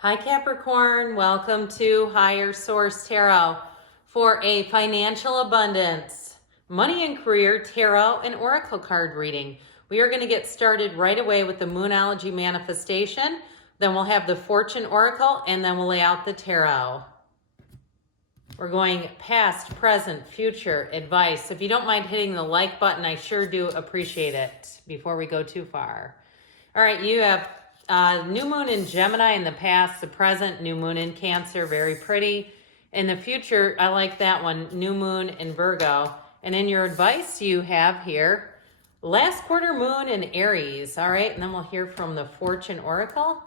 Hi Capricorn, welcome to Higher Source Tarot for a financial abundance, money and career tarot and oracle card reading. We are going to get started right away with the Moonology manifestation, then we'll have the fortune oracle, and then we'll lay out the tarot. We're going past, present, future advice. If you don't mind hitting the like button, I sure do appreciate it before we go too far. All right, you have new moon in Gemini in the past, the present, new moon in Cancer, very pretty. In the future, I like that one, new moon in Virgo. And in your advice, you have here, last quarter moon in Aries. All right, and then we'll hear from the Fortune Oracle.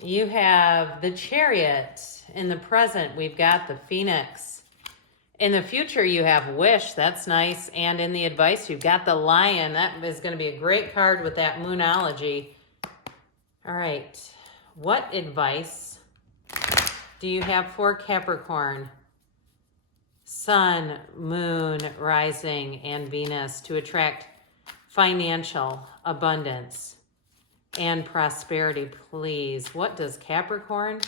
You have the Chariot. In the present, we've got the Phoenix. In the future, you have Wish. That's nice. And in the advice, you've got the Lion. That is going to be a great card with that Moonology. All right. What advice do you have for Capricorn? Sun, Moon, Rising, and Venus to attract financial abundance and prosperity, please. What does Capricorn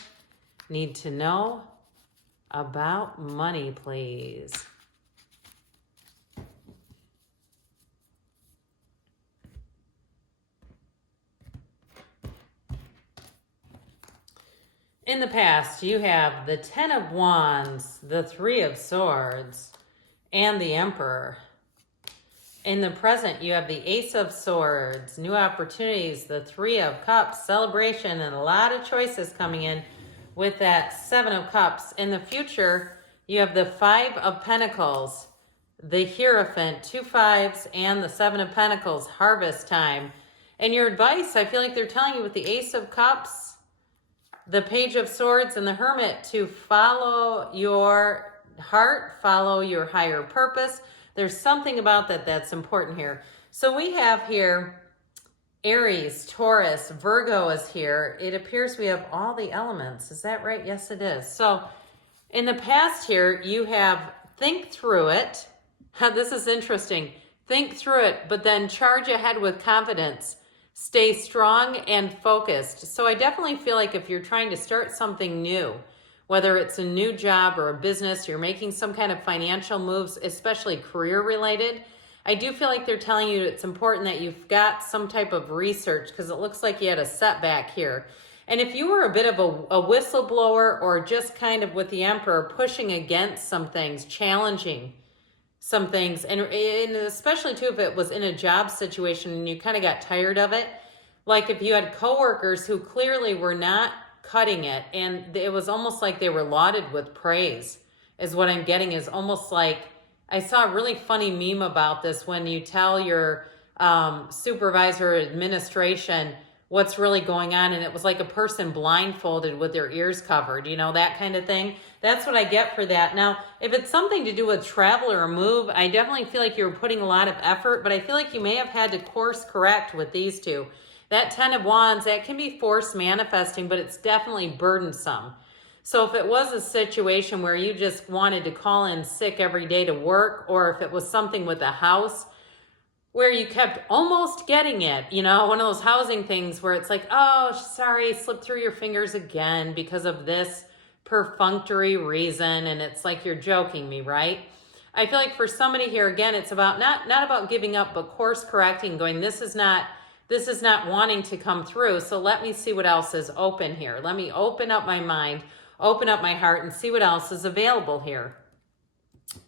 need to know about money, please? In the past, you have the Ten of Wands, the Three of Swords, and the Emperor. In the present, you have the Ace of Swords, new opportunities, the Three of Cups, celebration, and a lot of choices coming in with that Seven of Cups. In the future, you have the Five of Pentacles, the Hierophant, 2 5s, and the Seven of Pentacles, harvest time. And your advice, I feel like they're telling you with the Ace of Cups, the Page of Swords, and the Hermit to follow your heart, follow your higher purpose. There's something about that that's important here. So we have here Aries, Taurus, Virgo is here. It appears we have all the elements. Is that right? Yes, it is. So in the past here, you have think through it. This is interesting. Think through it, but then charge ahead with confidence. Stay strong and focused. So I definitely feel like if you're trying to start something new, whether it's a new job or a business, you're making some kind of financial moves, especially career related, I do feel like they're telling you it's important that you've got some type of research, because it looks like you had a setback here. And if you were a bit of a whistleblower, or just kind of with the Emperor pushing against some things, challenging some things, and especially too if it was in a job situation and you kind of got tired of it, like if you had coworkers who clearly were not cutting it, and it was almost like they were lauded with praise, is what I'm getting. Is almost like, I saw a really funny meme about this, when you tell your supervisor or administration what's really going on, and it was like a person blindfolded with their ears covered, you know, that kind of thing. That's what I get for that. Now, if it's something to do with travel or a move, I definitely feel like you're putting a lot of effort, but I feel like you may have had to course correct with these two. That Ten of Wands, that can be forced manifesting, but it's definitely burdensome. So if it was a situation where you just wanted to call in sick every day to work, or if it was something with a house where you kept almost getting it, you know, one of those housing things where it's like, oh, sorry, slipped through your fingers again because of this perfunctory reason, and it's like you're joking me, right? I feel like for somebody here, again, it's about not about giving up, but course correcting, going, this is not wanting to come through, so let me see what else is open here. Let me open up my mind, open up my heart, and see what else is available here.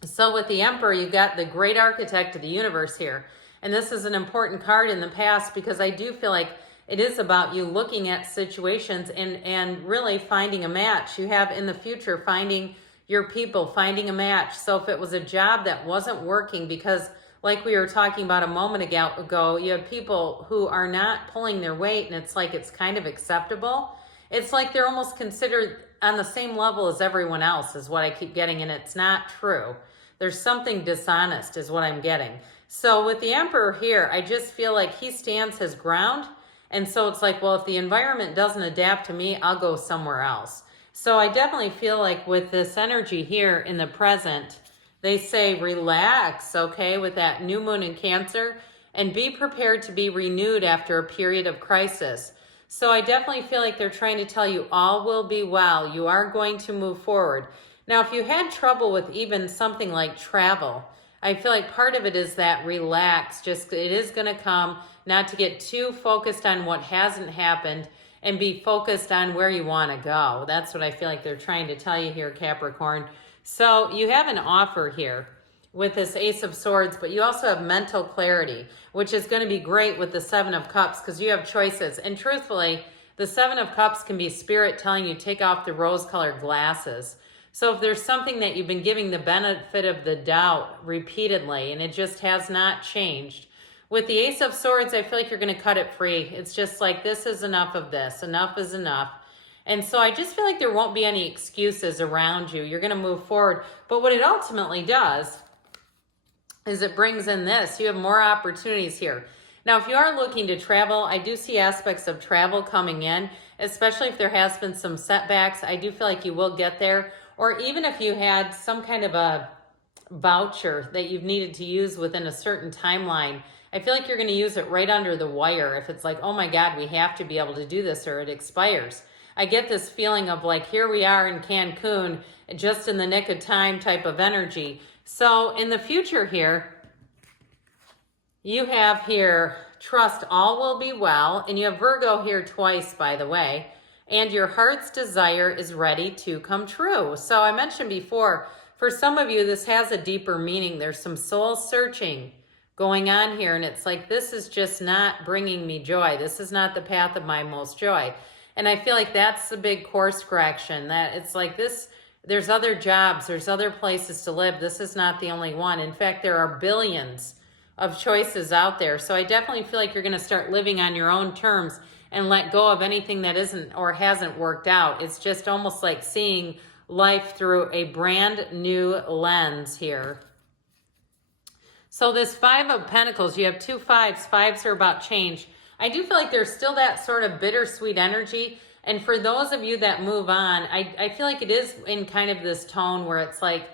So with the Emperor, you've got the great architect of the universe here. And this is an important card in the past, because I do feel like it is about you looking at situations and really finding a match. You have in the future finding your people, finding a match. So if it was a job that wasn't working, because like we were talking about a moment ago, you have people who are not pulling their weight, and it's like it's kind of acceptable. It's like they're almost considered on the same level as everyone else, is what I keep getting, and it's not true. There's something dishonest is what I'm getting. So with the Emperor here, I just feel like he stands his ground. And so it's like, well, if the environment doesn't adapt to me, I'll go somewhere else. So I definitely feel like with this energy here in the present, they say relax, okay, with that new moon in Cancer, and be prepared to be renewed after a period of crisis. So I definitely feel like they're trying to tell you all will be well. You are going to move forward. Now, if you had trouble with even something like travel, I feel like part of it is that relax, just it is going to come, not to get too focused on what hasn't happened and be focused on where you want to go. That's what I feel like they're trying to tell you here, Capricorn. So you have an offer here with this Ace of Swords, but you also have mental clarity, which is going to be great with the Seven of Cups because you have choices. And truthfully, the Seven of Cups can be spirit telling you take off the rose-colored glasses. So if there's something that you've been giving the benefit of the doubt repeatedly and it just has not changed, with the Ace of Swords, I feel like you're going to cut it free. It's just like, this is enough of this. Enough is enough. And so I just feel like there won't be any excuses around you. You're going to move forward. But what it ultimately does is it brings in this. You have more opportunities here. Now, if you are looking to travel, I do see aspects of travel coming in, especially if there has been some setbacks. I do feel like you will get there. Or even if you had some kind of a voucher that you've needed to use within a certain timeline, I feel like you're going to use it right under the wire. If it's like, oh my God, we have to be able to do this or it expires. I get this feeling of like, here we are in Cancun, just in the nick of time type of energy. So in the future here, you have here, trust all will be well. And you have Virgo here twice, by the way. And your heart's desire is ready to come true. So I mentioned before, for some of you, this has a deeper meaning. There's some soul searching going on here. And it's like, this is just not bringing me joy. This is not the path of my most joy. And I feel like that's the big course correction, that it's like this, there's other jobs, there's other places to live. This is not the only one. In fact, there are billions of choices out there. So I definitely feel like you're going to start living on your own terms and let go of anything that isn't or hasn't worked out. It's just almost like seeing life through a brand new lens here. So this Five of Pentacles, you have two fives. Fives are about change. I do feel like there's still that sort of bittersweet energy. And for those of you that move on, I feel like it is in kind of this tone where it's like,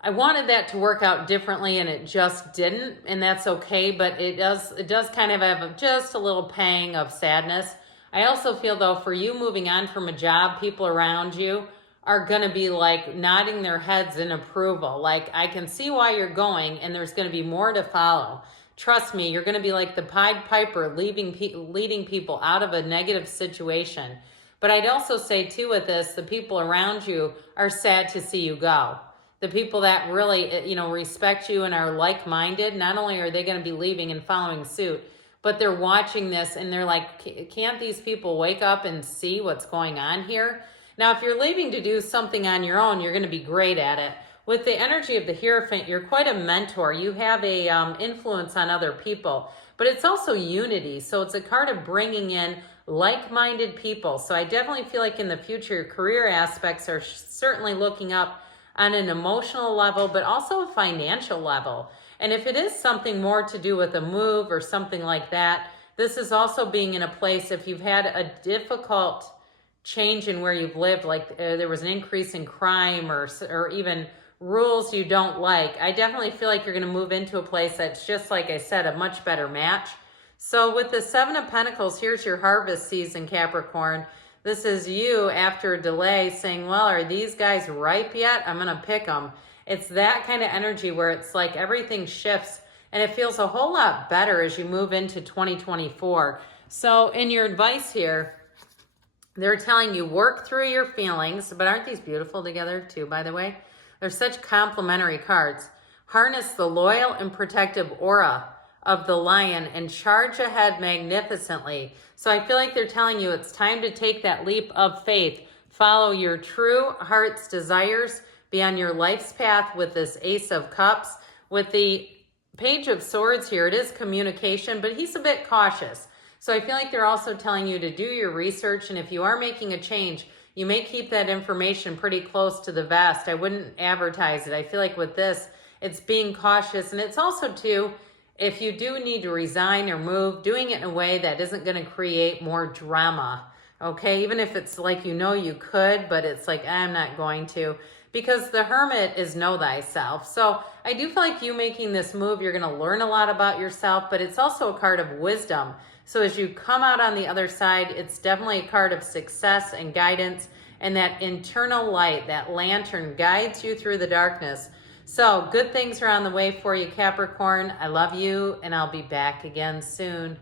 I wanted that to work out differently and it just didn't, and that's okay, but it does kind of have just a little pang of sadness. I also feel though, for you moving on from a job, people around you are going to be like nodding their heads in approval. Like, I can see why you're going and there's going to be more to follow. Trust me, you're going to be like the Pied Piper, leading people out of a negative situation. But I'd also say too with this, the people around you are sad to see you go. The people that really, respect you and are like-minded, not only are they going to be leaving and following suit, but they're watching this and they're like, can't these people wake up and see what's going on here? Now, if you're leaving to do something on your own, you're going to be great at it. With the energy of the Hierophant, you're quite a mentor. You have a influence on other people, but it's also unity. So it's a card of bringing in like-minded people. So I definitely feel like in the future, career aspects are certainly looking up on an emotional level, but also a financial level. And if it is something more to do with a move or something like that, this is also being in a place, if you've had a difficult change in where you've lived, like there was an increase in crime or even rules you don't like, I definitely feel like you're going to move into a place that's just, like I said, a much better match. So with the Seven of Pentacles, here's your harvest season, Capricorn. This is you after a delay saying, well, are these guys ripe yet? I'm going to pick them. It's that kind of energy where it's like everything shifts and it feels a whole lot better as you move into 2024. So in your advice here, they're telling you work through your feelings, but aren't these beautiful together too, by the way? They're such complementary cards. Harness the loyal and protective aura of the lion and charge ahead magnificently. So I feel like they're telling you it's time to take that leap of faith. Follow your true heart's desires. Be on your life's path with this Ace of Cups. With the Page of Swords here, it is communication, but he's a bit cautious. So I feel like they're also telling you to do your research, and if you are making a change, you may keep that information pretty close to the vest. I wouldn't advertise it. I feel like with this, it's being cautious, and it's also too, if you do need to resign or move, doing it in a way that isn't going to create more drama, okay? Even if it's like you could, but it's like, I'm not going to. Because the Hermit is know thyself. So I do feel like you making this move, you're going to learn a lot about yourself, but it's also a card of wisdom. So as you come out on the other side, it's definitely a card of success and guidance, and that internal light, that lantern guides you through the darkness. So good things are on the way for you, Capricorn. I love you, and I'll be back again soon.